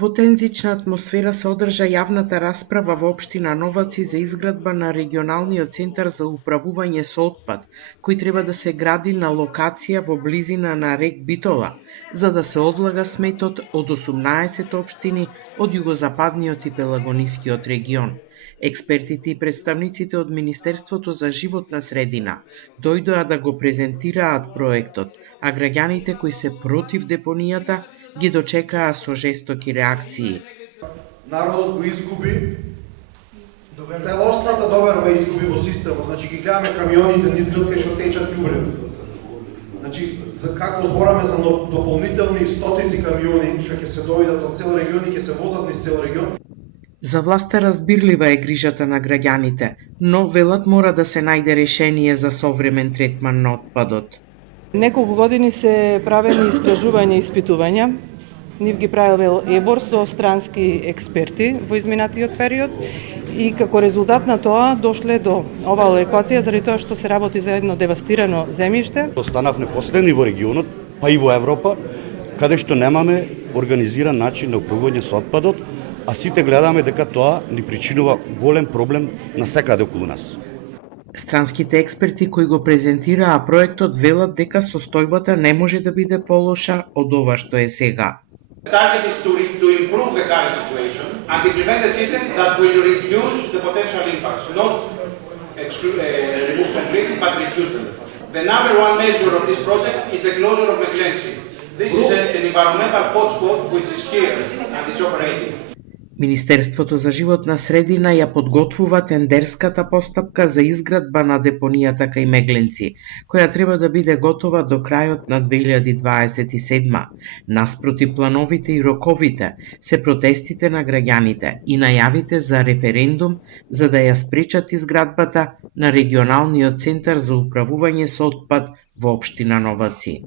Во тензична атмосфера се одржа јавната расправа во општина Новаци за изградба на регионалниот центар за управување со отпад, кој треба да се гради на локација во близина на рек Битола, за да се одлага сметот од 18 општини од југозападниот и пелагонискиот регион. Експертите и представниците од Министерството за животна средина дојдоа да го презентираат проектот, а граѓаните кои се против депонијата ги дочекаа со жестоки реакции. Народот го изгуби, целосната доверба изгуби во системот. Значи ги гледаме камионите низ град кај што течат ѓубре. Значи за како збораме за дополнителни стотици камиони што ќе се дојдат од цел регион и ќе се возат низ цел регион. За власта разбирлива е грижата на граѓаните, но велат мора да се најде решение за современ третман на отпадот. Неколку години се правени истражувања и испитувања. Нив ги правил ЕБОР со странски експерти во изминатиот период и како резултат на тоа дошле до оваа локација заради тоа што се работи за едно девастирано земјиште. Останавме последни во регионот, па и во Европа, каде што немаме организиран начин на управување со отпадот, а сите гледаме дека тоа ни причинува голем проблем на секаде околу нас. Странските експерти кои го презентираа проектот велат дека состојбата не може да биде полоша од ова што е сега. The target is to improve the current situation and implement a system that will reduce the potential impacts, not remove completely, but reduce them. The number one measure of this project is the closure of Meglenci. This is an environmental hotspot which is here and it's operating. Министерството за животна средина ја подготвува тендерската постапка за изградба на депонијата кај Мегленци, која треба да биде готова до крајот на 2027. Наспроти плановите и роковите се протестите на граѓаните и најавите за референдум за да ја спречат изградбата на регионалниот центар за управување со отпад во општина Новаци.